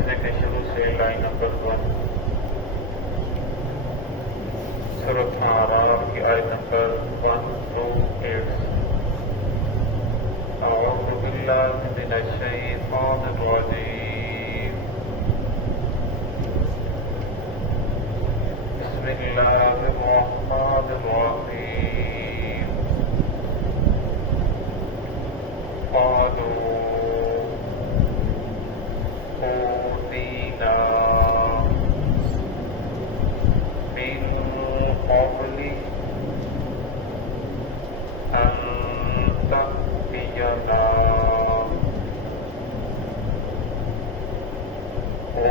حصے کے شروع سے لائن نمبر 1 سورۃ اعراف کی آیت نمبر 128۔ اعوذ باللہ من الشیطان الرجیم، بسم اللہ الرحمن الرحیم۔ قالوا أوذينا من قبل أن تأتينا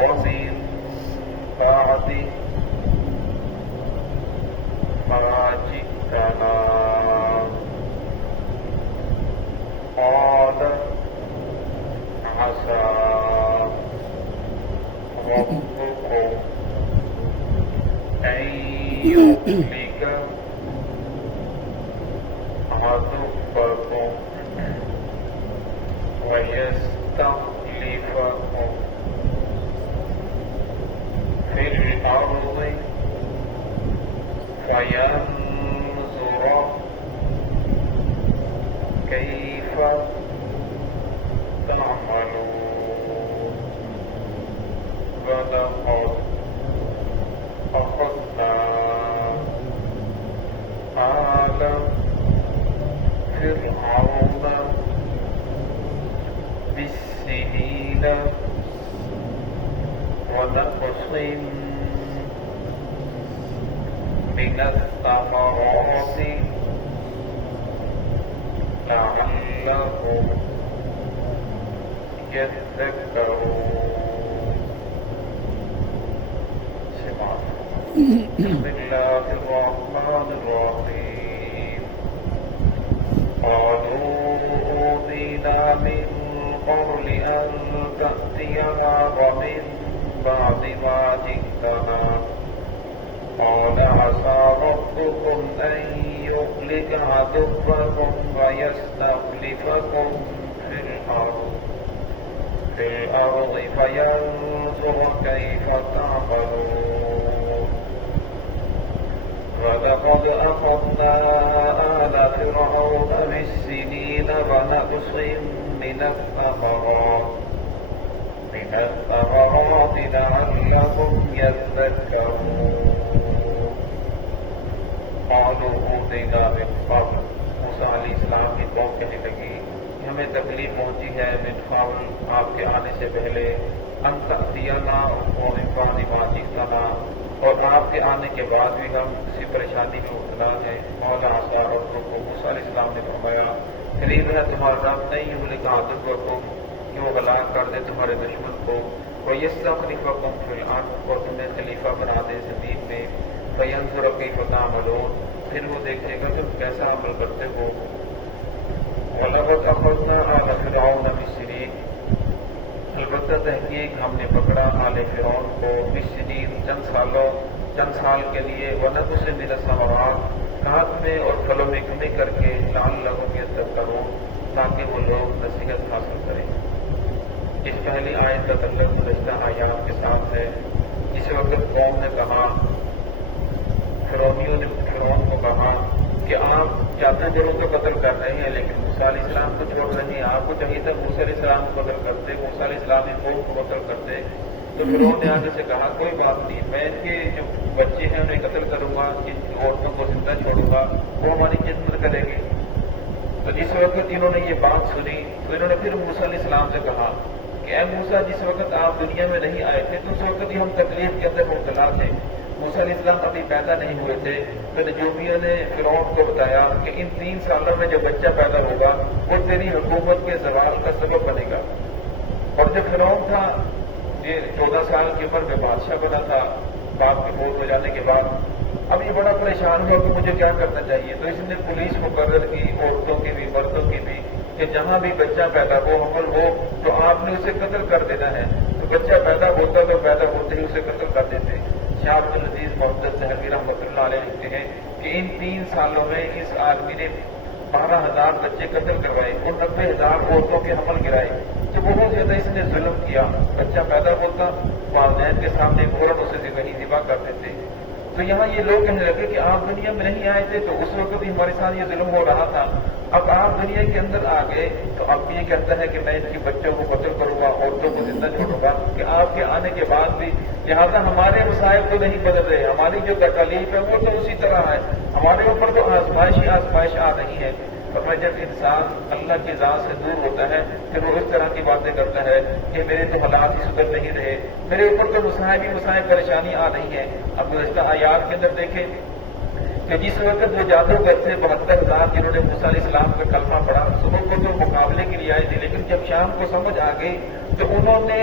ومن بعد ما جئتنا، قال عسى ربكم أن يهلك عدوكم ويستخلفكم في الأرض فينظر كيف تعملون، ولقد أخذنا آل فرعون بالسنين ونقص من الثمرات لعلهم يذكرون۔ بسم اللہ الرحمن الرحیم۔ قالوا أوذينا من قبل أن تأتينا ومن بعد ما جئتنا، قال عسى ربكم أن يهلك عدوكم ويستخلفكم في الأرض فينظر كيف تعملون، ولقد أخذنا آل فرعون بالسنين ونقص من الثمرات لعلهم يذكرون۔ قالوا أوذينا من قبل، موسیٰ علیہ السلام کی قوم کہنے لگی کہ ہمیں تکلیف پہنچی ہے من قبل، آپ کے آنے سے پہلے، ان تأتینا ومن بعد ما جئتنا، اور آپ کے آنے کے بعد بھی ہم کسی پریشانی میں مبتلا ہیں۔ قال عسى ربكم، موسیٰ علیہ السلام نے فرمایا قریب ہے تمہارا رب نہیں یہلک عدوکم، کہ وہ ہلاک کر دے تمہارے دشمن کو، ویستخلفکم فی الارض، اور تمہیں خلیفہ بنا دے زمین میں، فینظر کیف تعملون، پھر وہ دیکھے گا تم کیسا عمل کرتے ہو۔ وَلَقَدْ أَخَذْنَا آلَ فِرْعَوْنَ بِالسِّنِينَ، البتہ تحقیق ہم نے پکڑا آل فرعون کو بالسنین، چند سال کے لیے، وَنَقْصٍ مِنَ الثَّمَرَاتِ، کھاد میں اور پھلوں میں کمی کر کے، لعلہم یذکرون، تاکہ وہ لوگ نصیحت حاصل کریں۔ اس پہلی آیت کا تعلق گزشتہ آیات کے ساتھ ہے۔ اس وقت قوم نے کہا، فرعونیوں نے فرعون کو کہا کہ آپ جانوروں کا قتل کر رہے ہیں لیکن موسیٰ علیہ السلام کو چھوڑ رہے ہیں، آپ کو چاہیے تھا موسیٰ علیہ السلام کو قتل کرتے، موسیٰ علیہ السلام کی قوم کو قتل کرتے۔ تو فرعون نے آگے سے کہا کوئی بات نہیں، میں ان کے جو بچے ہیں انہیں قتل کروں گا، جن عورتوں کو زندہ چھوڑوں گا، وہ ہماری خدمت کریں گے۔ تو جس وقت انہوں نے یہ بات سنی تو انہوں نے پھر موسیٰ علیہ السلام سے کہا کہ اے موسیٰ، جس وقت آپ دنیا میں نہیں آئے تھے تو اس وقت ہی ہم تکلیف کے اندر مبتلا تھے، موسیٰ علیہ السلام ابھی پیدا نہیں ہوئے تھے۔ تو نجومیوں نے فرعون کو بتایا کہ ان 3 سالوں میں جو بچہ پیدا ہوگا وہ تیری حکومت کے زوال کا سبب بنے گا۔ اور جو فرعون تھا یہ 14 سال کی عمر میں بادشاہ بنا تھا باپ کے فوت ہو جانے کے بعد، اب یہ بڑا پریشان ہوا کہ مجھے کیا کرنا چاہیے۔ تو اس نے پولیس مقرر کی، عورتوں کی بھی مردوں کی بھی، کہ جہاں بھی بچہ پیدا ہو، حمل ہو، تو آپ نے اسے قتل کر دینا ہے۔ تو بچہ پیدا ہوتا تو پیدا ہوتے ہی اسے قتل کر دیتے۔ شاہ عبد العزیز محمد دہلوی رحمۃ اللہ علیہ لکھتے ہیں کہ ان 3 سالوں میں اس آدمی نے 12,000 بچے قتل کروائے اور 90,000 عورتوں کے حمل گرائے۔ کہ بہت زیادہ اس نے ظلم کیا. بچہ پیدا ہوتا والدین کے سامنے فوراً اسے وہی ذبح کر دیتے. تو یہاں یہ لوگ کہنے لگے کہ آپ دنیا میں نہیں آئے تھے تو اس وقت بھی ہمارے ساتھ یہ ظلم ہو رہا تھا. اب آپ دنیا کے اندر آ گئے تو اب یہ کہتا ہے کہ میں ان کے بچوں کو قتل کروں گا, عورتوں کو زندہ چھوڑوں گا, کہ آپ کے آنے کے بعد بھی لہٰذا ہمارے مسائل تو نہیں بدل رہے, ہماری جو تکالیف ہے وہ تو اسی طرح ہے, ہمارے اوپر تو آزمائش ہی آزمائش آ رہی ہے. اور جب انسان اللہ کی ذات سے دور ہوتا ہے پھر وہ اس طرح کی باتیں کرتا ہے کہ میرے تو حالات ہی سدھر نہیں رہے, میرے اوپر تو مسائل ہی مسائل پریشانی آ رہی ہے. اب گزشتہ آیات کے اندر دیکھیں کہ جس وقت وہ جادوگر تھے 72,000 جنہوں نے موسیٰ علیہ السلام کا کلمہ پڑھا, صبح کو تو مقابلے کے لیے آئے تھے, لیکن جب شام کو سمجھ آ گئی تو انہوں نے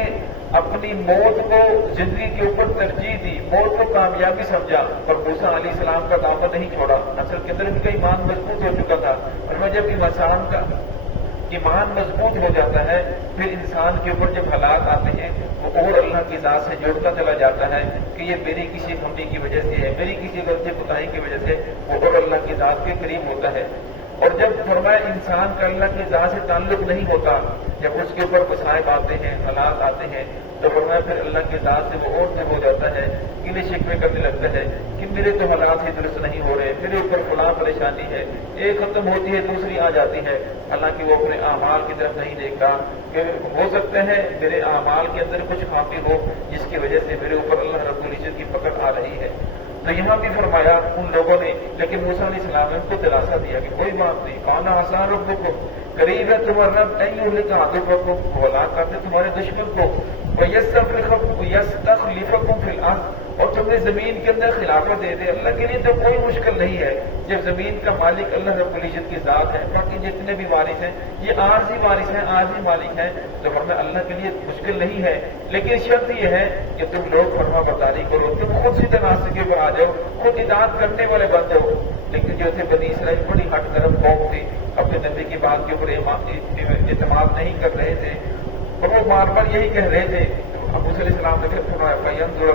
اپنی موت کو زندگی کے اوپر ترجیح دی, موت کو کامیابی سمجھا اور موسیٰ علیہ السلام کا دامن نہیں چھوڑا. اصل کے اندر ان کا ایمان مضبوط ہو چکا تھا, اور جب انسان کا ایمان مضبوط ہو جاتا ہے پھر انسان کے اوپر جب حالات آتے ہیں وہ اور اللہ کی ذات سے جڑتا چلا جاتا ہے کہ یہ میری کسی کمی کی وجہ سے ہے, میری کسی غلطی کوتاہی کی وجہ سے, وہ اور اللہ کی ذات کے قریب ہوتا ہے. اور جب فرمایا انسان کا اللہ کی ذات سے تعلق نہیں ہوتا, جب اس کے اوپر مصائب آتے ہیں, حالات آتے ہیں, تو فرمایا پھر اللہ کی ذات سے وہ اور دور ہو جاتا ہے, گلے شکوے کرنے لگتا ہے کہ میرے تو حالات ہی درست نہیں ہو رہے, میرے اوپر فلاں پریشانی ہے, ایک ختم ہوتی ہے دوسری آ جاتی ہے. حالانکہ وہ اپنے اعمال کی طرف نہیں دیکھتا کہ ہو سکتا ہے میرے اعمال کے اندر کچھ خامی ہو جس کی وجہ سے میرے اوپر اللہ رب العزت کی پکڑ آ رہی ہے. تو یہاں بھی فرمایا ان لوگوں نے, لیکن موسیٰ علیہ السلام نے ان کو دلاسا دیا کہ کوئی بات نہیں, کون آسان ربکم, قریب ہے تمہارا رب, نہیں ہونے کا عدوکم, وہ ہلاک کرتے تمہارے دشمن کو, وَيَسْتَخْلِفَكُمْ فِي الْأَرْضِ, اور تمہیں زمین کے اندر خلافت دے دے. اللہ کے لیے تو کوئی مشکل نہیں ہے جب زمین کا مالک اللہ رب العزت کی ذات ہے, باقی جتنے بھی وارث ہیں یہ عارضی وارث ہیں, عارضی مالک ہیں, تو ہمیں اللہ کے لیے مشکل نہیں ہے. لیکن شرط یہ ہے کہ تم لوگ فرما برداری کرو, تم خود سی تناسب پر آ جاؤ, خود اطاعت کرنے والے بن جاؤ. لیکن جو تھے بنی اسرائیل بڑی ہٹ طرف قوم تھی, اپنے نبی کی بات کے اوپر اعتماد نہیں کر رہے تھے, اور وہ بار بار یہی کہہ رہے تھے. ابو علیہ السلام نے پھر فرمایا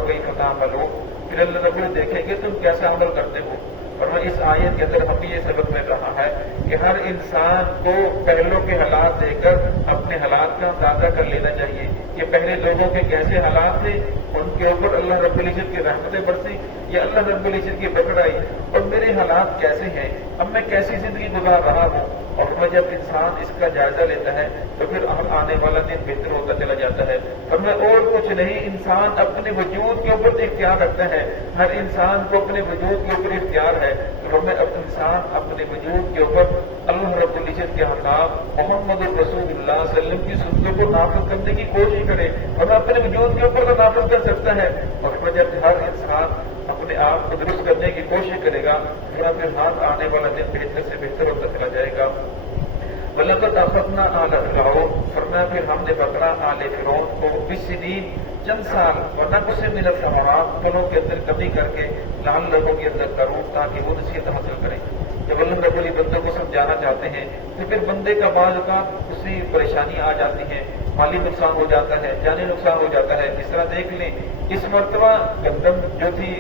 کئی فتح عملو, پھر اللہ رب العزت دیکھیں گے تم کیسا عمل کرتے ہو. اور اس آیت کے اندر ہمیں یہ سبق مل رہا ہے کہ ہر انسان کو پہلوں کے حالات دیکھ کر اپنے حالات کا اندازہ کر لینا چاہیے کہ پہلے لوگوں کے کیسے حالات تھے, ان کے اوپر اللہ رب العزت کی رحمتیں برسی یا اللہ رب العزت کی پکڑ آئی, اور میرے حالات کیسے ہیں, اب میں کیسی زندگی گزار رہا ہوں. اور جب انسان اس کا جائزہ لیتا ہے تو پھر آنے والا دن بہتر ہوتا چلا جاتا ہے. اور کچھ نہیں, انسان اپنے وجود کے اوپر اختیار رکھتا ہے, ہر انسان کو اپنے وجود کے اوپر اختیار ہے. تو ہمیں انسان اپنے وجود کے اوپر اللہ رب العزت کے احکام محمد رسول اللہ صلی اللہ علیہ وسلم کی سنتوں کو نافذ کرنے کی کوشش کرے, اور اپنے وجود کے اوپر تو نافذ کر سکتا ہے. اور جب ہر انسان اپنے آپ کو درست کرنے کی کوشش کرے گا پھر ہاتھ آنے والا دن بہتر سے بہتر ہوتا چلا جائے گا. وَلَقَدْ أَخَذْنَا آلَ فِرْعَوْنَ, فرمایا پھر ہم نے پکڑا آل فرعون کو بِالسِّنِينَ, چند سال, وَنَقْصٍ مِّنَ الثَّمَرَاتِ, پھلوں کے اندر کمی کر کے, لَعَلَّهُمْ يَذَّكَّرُونَ, تاکہ وہ نصیحت حاصل کریں. جب اللہ رب العزت بندوں کو سمجھانا چاہتے ہیں تو پھر بندے کا بعض اوقات اسی پریشانی آ جاتی ہے, مالی نقصان ہو جاتا ہے, جانی نقصان ہو جاتا ہے. اس طرح دیکھ لیں اس مرتبہ گندم جو تھی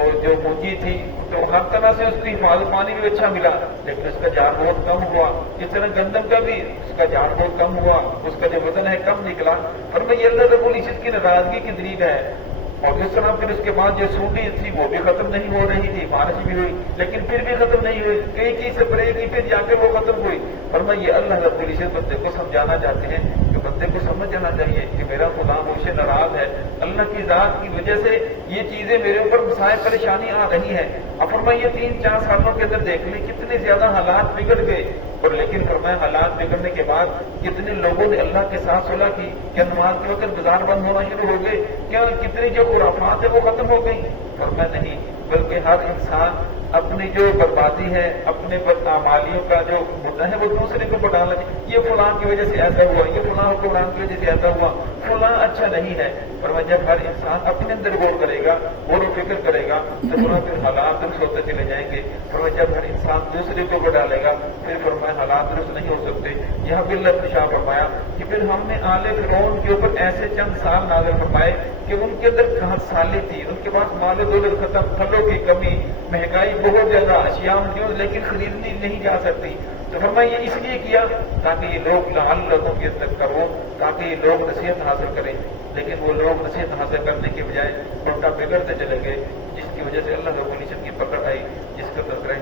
اور جو مونجی تھی تو ہر طرح سے اس کی حفاظت, پانی بھی اچھا ملا, لیکن اس کا جان بہت کم ہوا. اس طرح گندم کا بھی اس کا جان بہت کم ہوا, اس کا جو وزن ہے کم نکلا. اور میں یہ اللہ رب العزت کی ناراضگی کی دلیل ہے. اور اس طرح پھر اس کے بعد جو سونڈی تھی وہ بھی ختم نہیں ہو رہی تھی, بارش بھی ہوئی لیکن پھر بھی ختم نہیں ہوئی, کئی چیز سے پرے کی پھر جا کے وہ ختم ہوئی. اور میں یہ اللہ رب العزت بندے کو سمجھانا چاہتے ہیں کہ بندے کو سمجھ جانا چاہیے کہ میرا غلام مجھ سے ناراض ہے, اللہ کی ذات کی وجہ سے یہ چیزیں میرے اوپر مسائل پریشانی آ رہی ہیں. اب فرمایا یہ 3-4 سالوں کے اندر دیکھ لیں کتنے زیادہ حالات بگڑ گئے. اور لیکن فرمایا حالات بگڑنے کے بعد کتنے لوگوں نے اللہ کے ساتھ صلح کی, کیا نماز کے وقت بازار بند ہونا شروع ہو گئے, کیا کتنی جو خرافات ہیں وہ ختم ہو گئی. فرمایا نہیں, بلکہ ہر انسان اپنی جو بربادی ہے, اپنے بدعمالیوں کا جو ہوتا ہے وہ دوسرے کو بتانا چاہیے, یہ فلاں کی وجہ سے ایسا ہوا, یہ فلاں حکمران کی وجہ سے ایسا ہوا, فلاں اچھا نہیں ہے. اور جب ہر انسان اپنے اندر غور کرے گا, غور و فکر کرے گا تو پھر حالات درست ہوتے چلے جائیں گے. اور جب ہر انسان دوسرے کو بٹالے گا پھر فرمایا حالات درست نہیں ہو سکتے. یہاں بھی اللہ نے شاہ فرمایا کہ پھر ہم نے آل فرعون کے اوپر ایسے چند سال نازل فرمائے کہ ان کے اندر سالی تھی, ان کے پاس مال و دولت ختم, پھلوں کی کمی, مہنگائی بہت زیادہ, اشیاء موجود لیکن خریدنی نہیں جا سکتی. تو فرمایا یہ اس لیے کیا تاکہ یہ لوگ لعلکم یذکرون، تاکہ یہ لوگ نصیحت حاصل کریں، لیکن وہ لوگ نصیحت حاصل کرنے کے بجائے الٹا بگڑتے چلے گئے، جس کی وجہ سے اللہ رب العزت کی پکڑ آئی، جس کا تذکرہ